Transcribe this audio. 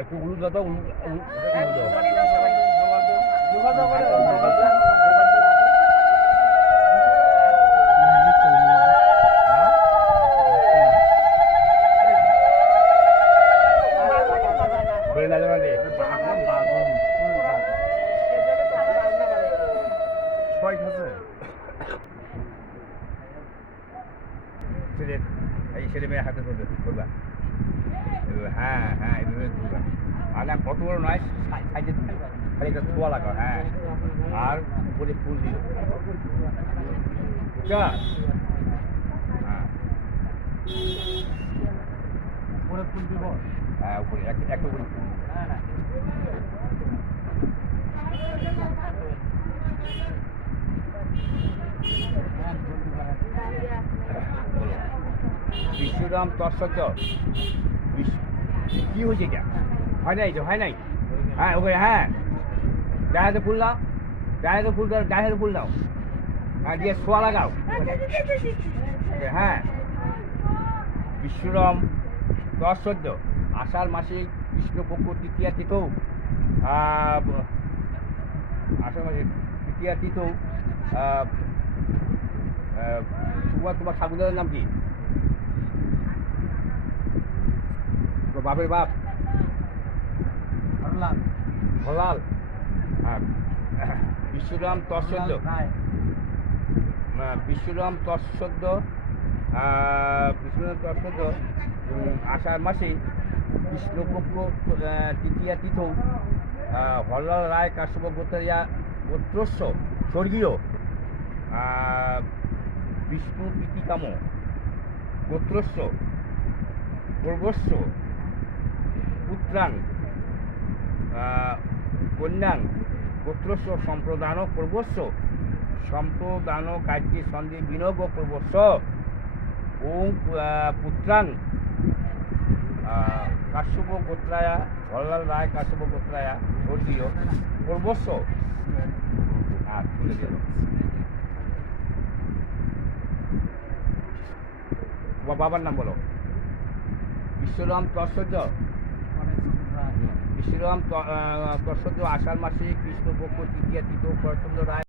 একটু উলু দাও উলু ছেলে মেয়ে হাতে ধরবা হ্যাঁ হ্যাঁ এভাবে ধরবা আর না কত বড় নয় সাইজে খালি একটা ছোঁয়া লাগাও হ্যাঁ আর উপরে ফুল দিল হ্যাঁ উপরে ফুল দিব হ্যাঁ উপরে একটা করে ফুল বিশ্বরাম তৎসত্য কি হয়েছে এটা হয় নাই তো হয় নাই হ্যাঁ ওকে হ্যাঁ গায়ে ফুল দাও গায়ে ফুল দাও গায়ে ফুল দাও হ্যাঁ দিয়ে শোয়া লাগাও হ্যাঁ বিশ্বরাম তৎসত্য আষাঢ় মাসে কৃষ্ণপক্ষ তৃতীয়া তিথৌ আষাঢ় মাসে তৃতীয়া তিথৌ তোমার ঠাকুরদার নাম কি বাপের বাপ হলাল বিশ্বরাম তৎসদ্য বিশ্বরাম তৎসদ্য আষাঢ় মাসে কৃষ্ণপক্ষ তৃতীয়া তিথৌ হরলাল রায় কাশ্যপ গোত্রস্য স্বর্গীয় বিষ্ণু প্রীতিকাম গোত্রস্য পূর্বস্য পুত্রাং কন্যাং গোত্রস্য সম্প্রদান পূর্বস্য সম্প্রদান কার্যে সন্ধি বিনব পূর্বস্য ওং পুত্রাং কাশ্যপ গোত্রায়া হরলাল রায় কাশ্যপ গোত্রায়া স্বর্গীয় পূর্বস্য তুলে দিল বাবার নাম বলো বিশ্বরাম তৎসদ্য বিশ্বরাম তৎসদ্য আষাঢ় মাসে কৃষ্ণপক্ষ তৃতীয়া তিথৌ শরৎচন্দ্র রায়